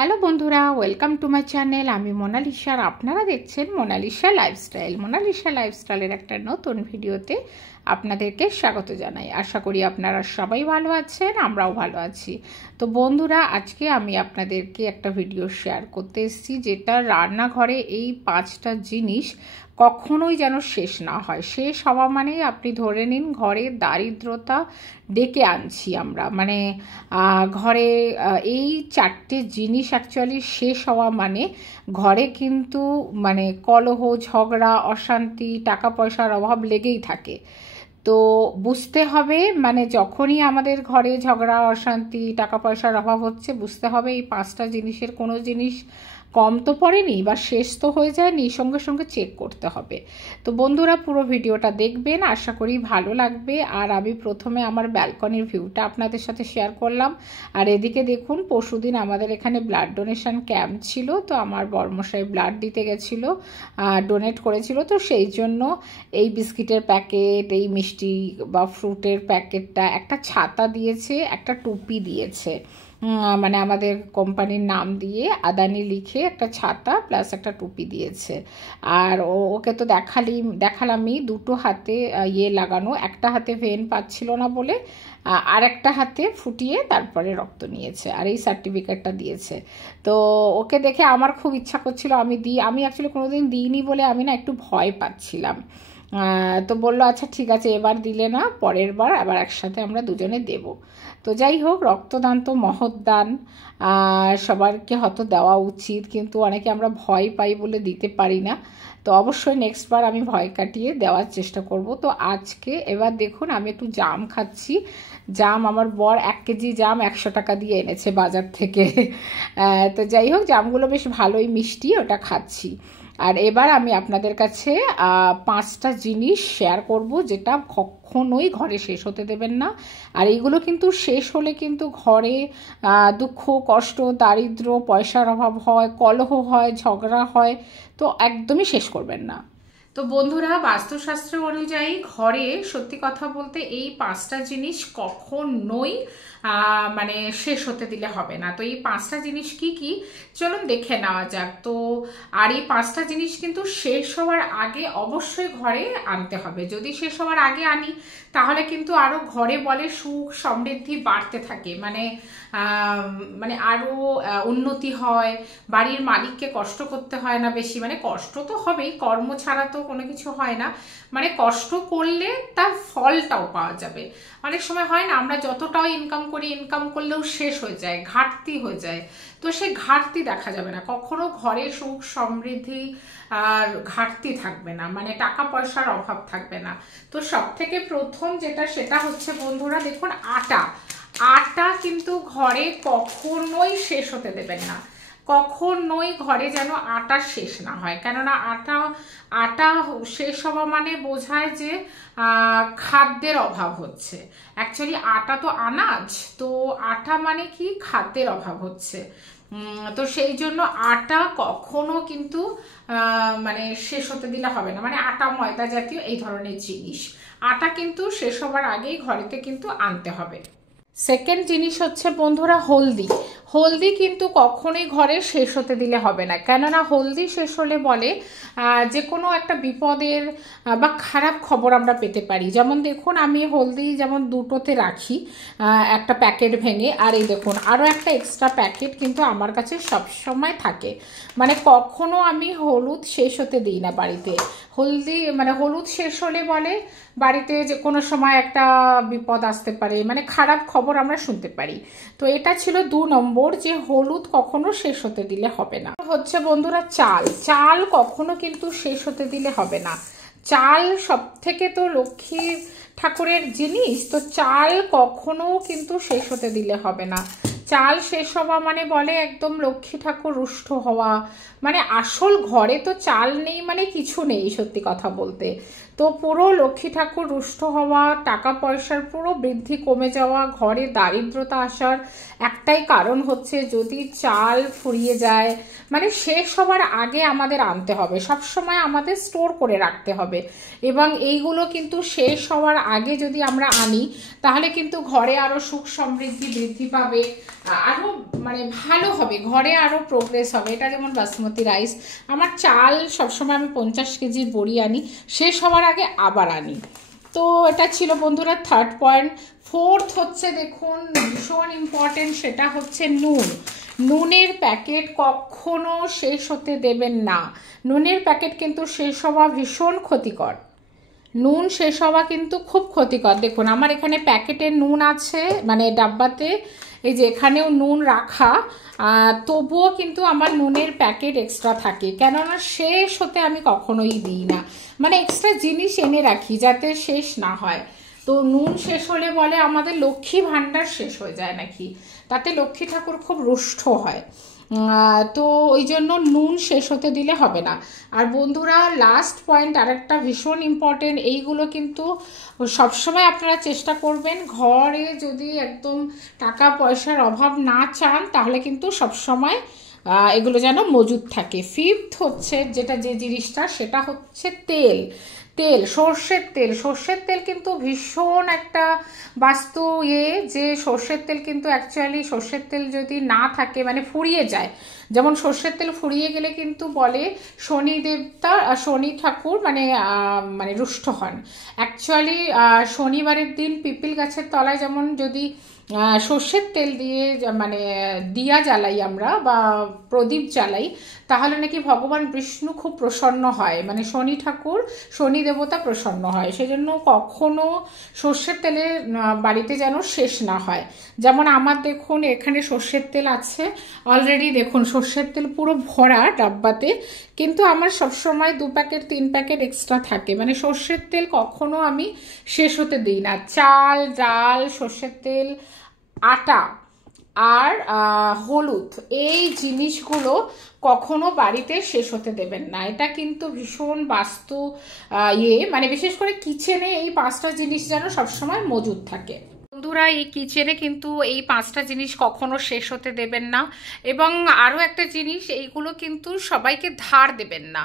Hello বন্ধুরা, welcome to my channel. আমি Mona Lisa আর আপনারা দেখছেন মোনালিসা লাইফস্টাইল। মোনালিসা লাইফস্টাইলের একটা নতুন ভিডিওতে আপনাদেরকে স্বাগত জানাই। আশা করি আপনারা সবাই ভালো আছেন, আমরাও ভালো আছি। তো বন্ধুরা, আজকে আমি আপনাদেরকে একটা ভিডিও শেয়ার করতে এসেছি, যেটা রান্নাঘরে এই 5টা জিনিস কখনোই যেন শেষ না হয়। শেষ হওয়া মানেই আপনি ধরে নিন ঘরে দারিদ্রতা ডেকে আনছি আমরা। মানে ঘরে এই 4টে জিনিস অ্যাকচুয়ালি শেষ হওয়া মানে ঘরে কিন্তু মানে কলহ, ঝগড়া, অশান্তি, টাকা পয়সার অভাব লেগেই থাকে। তো বুঝতে হবে, মানে যখনই আমাদের ঘরে ঝগড়া, অশান্তি, টাকা পয়সার অভাব হচ্ছে, বুঝতে হবে এই 5টা জিনিসের কোনো জিনিস কম তো পড়েনি বা শেষ তো হয়ে যায়নি, সঙ্গে সঙ্গে চেক করতে হবে। তো বন্ধুরা, পুরো ভিডিওটা দেখবেন, আশা করি ভালো লাগবে। আর আমি প্রথমে আমার ব্যালকনির ভিউটা আপনাদের সাথে শেয়ার করলাম। আর এদিকে দেখুন, পরশুদিন আমাদের এখানে ব্লাড ডোনেশন ক্যাম্প ছিল, তো আমার বড়মশাই ব্লাড দিতে গেছিল, ডোনেট করেছিল। তো সেই জন্য এই বিস্কিটের প্যাকেট, এই মিষ্টি বা ফ্রুটের প্যাকেটটা, একটা ছাতা দিয়েছে, একটা টুপি দিয়েছে, মানে আমাদের কোম্পানির নাম দিয়ে আদানি লিখে একটা ছাতা প্লাস একটা টুপি দিয়েছে। আর ওকে তো দেখালামই দুটো হাতে লাগানো, একটা হাতে ভেন পাচ্ছিল না বলে আর একটা হাতে ফুটিয়ে তারপরে রক্ত নিয়েছে, আর এই সার্টিফিকেটটা দিয়েছে। তো ওকে দেখে আমার খুব ইচ্ছা করছিল আমি অ্যাকচুয়ালি কোনোদিন দিইনি বলে আমি না একটু ভয় পাচ্ছিলাম। তো বললো আচ্ছা ঠিক আছে, এবার দিলে না, পরের বার আবার একসাথে আমরা দুজনে দেব। তো যাই হোক, রক্তদান তো মহৎ দান, সবারকে হয়তো দেওয়া উচিত, কিন্তু অনেকে আমরা ভয় পাই বলে দিতে পারি না। তো অবশ্যই নেক্সট বার আমি ভয় কাটিয়ে দেওয়ার চেষ্টা করব। তো আজকে এবার দেখুন, আমি একটু জাম খাচ্ছি। জাম আমার বর 1 কেজি জাম 100 টাকা দিয়ে এনেছে বাজার থেকে। তো যাই হোক, জামগুলো বেশ ভালোই মিষ্টি, ওটা খাচ্ছি। আর এবার আমি আপনাদের কাছে 5টা জিনিস শেয়ার করব, যেটা কখনোই ঘরে শেষ হতে দেবেন না। আর এইগুলো কিন্তু শেষ হলে কিন্তু ঘরে দুঃখ, কষ্ট, দারিদ্র, পয়সার অভাব হয়, কলহ হয়, ঝগড়া হয়। তো একদমই শেষ করবেন না। তো বন্ধুরা, বাস্তুশাস্ত্র অনুযায়ী ঘরে সত্যি কথা বলতে এই 5টা জিনিস কখনোই মানে শেষ হতে দিলে হবে না। তো এই 5টা জিনিস কি কি চলুন দেখে নেওয়া যাক। তো আর এই 5টা জিনিস কিন্তু শেষ হওয়ার আগে অবশ্যই ঘরে আনতে হবে। যদি শেষ হওয়ার আগে আনি তাহলে কিন্তু আরো ঘরে বলে সুখ সমৃদ্ধি বাড়তে থাকে, মানে আরো উন্নতি হয়, বাড়ির মালিককে কষ্ট করতে হয় না বেশি। মানে কষ্ট তো হবেই, কর্ম ছাড়া তো কোনো কিছু হয় না, মানে কষ্ট করলে তার ফলটাও পাওয়া যাবে। অনেক সময় হয় না, আমরা যতটাও ইনকাম করি, ইনকাম করলেও শেষ হয়ে যায়, ঘাটতি হয়ে যায়। তো সেই ঘাটতি দেখা যাবে না কখনো, ঘরে সুখ সমৃদ্ধি আর ঘাটতি থাকবে না, মানে টাকা পয়সার অভাব থাকবে না। তো সব থেকে প্রথম যেটা, সেটা হচ্ছে বন্ধুরা দেখুন, আটা কিন্তু ঘরে কখনোই শেষ হতে দেবেন না। কখনোই ঘরে যেন আটা শেষ না হয়, কেননা আটা শেষ হওয়া মানে বোঝায় যে খাদ্যের অভাব হচ্ছে। অ্যাকচুয়ালি আটা তো আনাজ, তো আটা মানে কি, খাদ্যের অভাব হচ্ছে। তো সেই জন্য আটা কখনো কিন্তু মানে শেষ হতে দিলে হবে না। মানে আটা, ময়দা জাতীয় এই ধরনের জিনিস, আটা কিন্তু শেষ হবার আগেই ঘরেতে কিন্তু আনতে হবে। সেকেন্ড জিনিস হচ্ছে বন্ধুরা, হলদি কিন্তু কখনোই ঘরে শেষ হতে দিলে হবে না, কেননা হলদি শেষ হলে বলে যে কোনো একটা বিপদের বা খারাপ খবর আমরা পেতে পারি। যেমন দেখুন, আমি হলদি যেমন দুটোতে রাখি, একটা প্যাকেট ভেঙে, আর এই দেখুন আরও একটা এক্সট্রা প্যাকেট কিন্তু আমার কাছে সবসময় থাকে। মানে কখনো আমি হলুদ শেষ হতে দিই না বাড়িতে। হলুদ শেষ হলে বলে বাড়িতে যে কোনো সময় একটা বিপদ আসতে পারে, মানে খারাপ খবর আমরা শুনতে পারি। তো এটা ছিল 2 নম্বর, যে হলুদ কখনো শেষ হতে দিলে হবে না। হচ্ছে বন্ধুরা, চাল কখনো কিন্তু শেষ হতে দিলে হবে না। চাল সব থেকে তো লক্ষ্মী ঠাকুরের জিনিস, তো চাল কখনো কিন্তু শেষ হতে দিলে হবে না। চাল শেষ হওয়া মানে বলে একদম লক্ষ্মী ঠাকুর রুষ্ট হওয়া, মানে আসল ঘরে তো চাল নেই মানে কিছু নেই, সত্যি কথা বলতে। তো পুরো লক্ষ্মী ঠাকুর রুষ্ট হওয়া, টাকা পয়সার পুরো বৃদ্ধি কমে যাওয়া, ঘরে দারিদ্রতা আসার একটাই কারণ হচ্ছে যদি চাল ফুরিয়ে যায়। মানে শেষ হওয়ার আগে আমাদের আনতে হবে, সবসময় আমাদের স্টোর করে রাখতে হবে। এবং এইগুলো কিন্তু শেষ হওয়ার আগে যদি আমরা আনি তাহলে কিন্তু ঘরে আরো সুখ সমৃদ্ধি বৃদ্ধি পাবে। আরও মানে ভালো হবে, ঘরে আরও প্রোগ্রেস হবে। এটা যেমন বাসমতি রাইস, আমার চাল সবসময় আমি 50 কেজির বড়ি আনি, শেষ হওয়ার আগে আবার আনি। তো এটা ছিল বন্ধুরা থার্ড পয়েন্ট। ফোর্থ হচ্ছে দেখুন ভীষণ ইম্পর্টেন্ট, সেটা হচ্ছে নুন। নুনের প্যাকেট কখনো শেষ হতে দেবেন না। নুনের প্যাকেট কিন্তু শেষ হওয়া ভীষণ ক্ষতিকর, নুন শেষ হওয়া কিন্তু খুব ক্ষতিকর। দেখুন আমার এখানে প্যাকেটের নুন আছে, মানে ডাব্বাতে, এই যে এখানেও নুন রাখা, তবুও কিন্তু আমার নুনের প্যাকেট এক্সট্রা থাকে, কেননা শেষ হতে আমি কখনোই দিই না, মানে এক্সট্রা জিনিস এনে রাখি যাতে শেষ না হয়। তো নুন শেষ হলে বলে আমাদের লক্ষ্মী ভাণ্ডার শেষ হয়ে যায় নাকি, তাতে লক্ষ্মী ঠাকুর খুব রুষ্ট হয়। তো ওই জন্য নুন শেষ হতে দিলে হবে না। আর বন্ধুরা লাস্ট পয়েন্ট আরেকটা ভীষণ ইম্পর্টেন্ট, এইগুলো কিন্তু সবসময় আপনারা চেষ্টা করবেন, ঘরে যদি একদম টাকা পয়সার অভাব না চান তাহলে কিন্তু সবসময় এগুলো যেন মজুদ থাকে। ফিফথ হচ্ছে যেটা যে জিনিসটা, সেটা হচ্ছে তেল। তেল, সর্ষের তেল। সর্ষের তেল কিন্তু ভীষণ একটা বাস্তু যে সর্ষের তেল কিন্তু অ্যাকচুয়ালি সর্ষের তেল যদি না থাকে মানে ফুরিয়ে যায়, যেমন সর্ষের তেল ফুরিয়ে গেলে কিন্তু বলে শনি দেবতা, শনি ঠাকুর মানে মানে রুষ্ট হন। অ্যাকচুয়ালি শনিবারের দিন পিপল গাছের তলায় যেমন যদি সর্ষের তেল দিয়ে মানে দিয়া জ্বালাই আমরা বা প্রদীপ জ্বালাই, তাহলে নাকি ভগবান বিষ্ণু খুব প্রসন্ন হয়, মানে শনি ঠাকুর, শনি দেবতা প্রসন্ন হয়। সেজন্য কখনো সর্ষের তেলে বাড়িতে যেন শেষ না হয়। যেমন আমার দেখুন এখানে সর্ষের তেল আছে অলরেডি, দেখুন সর্ষের তেল পুরো ভরা ডাব্বাতে, কিন্তু আমার সবসময় 2 প্যাকেট 3 প্যাকেট এক্সট্রা থাকে, মানে সর্ষের তেল কখনো আমি শেষ হতে দিই না। চাল, ডাল, সর্ষের তেল, আটা আর হলুদ, এই জিনিসগুলো কখনো বাড়িতে শেষ হতে দেবেন না। এটা কিন্তু ভীষণ বাস্তু মানে বিশেষ করে কিচেনে এই 5টা জিনিস যেন সবসময় মজুদ থাকে। বন্ধুরা এই কিচেনে কিন্তু এই 5টা জিনিস কখনো শেষ হতে দেবেন না। এবং আরও একটা জিনিস, এইগুলো কিন্তু সবাইকে ধার দেবেন না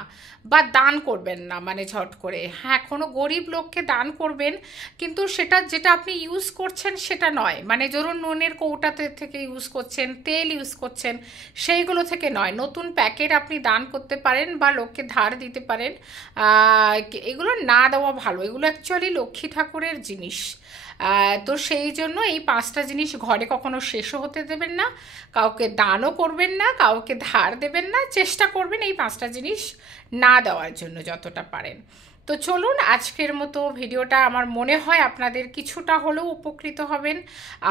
বা দান করবেন না মানে ঝট করে। হ্যাঁ, কোনো গরিব লোককে দান করবেন, কিন্তু সেটা যেটা আপনি ইউজ করছেন সেটা নয়, মানে ধরুন নুনের কৌটাতে থেকে ইউজ করছেন, তেল ইউজ করছেন, সেইগুলো থেকে নয়। নতুন প্যাকেট আপনি দান করতে পারেন বা লোককে ধার দিতে পারেন, এগুলো না দেওয়া ভালো। এগুলো অ্যাকচুয়ালি লক্ষ্মী ঠাকুরের জিনিস। তো সেই জন্য এই 5টা জিনিস ঘরে কখনো শেষও হতে দেবেন না, কাউকে দানও করবেন না, কাউকে ধার দেবেন না, চেষ্টা করবেন এই 5টা জিনিস না দেওয়ার জন্য যতটা পারেন। তো চলুন আজকের মতো ভিডিওটা, আমার মনে হয় আপনাদের কিছুটা হলেও উপকৃত হবেন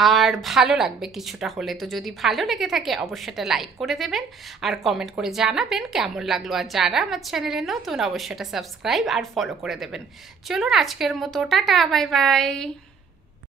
আর ভালো লাগবে কিছুটা হলে। তো যদি ভালো লেগে থাকে অবশ্যই এটা লাইক করে দেবেন আর কমেন্ট করে জানাবেন কেমন লাগলো। আর যারা আমার চ্যানেলে নতুন অবশ্যই এটা সাবস্ক্রাইব আর ফলো করে দেবেন। চলুন আজকের মতো টাটা, বাই বাই।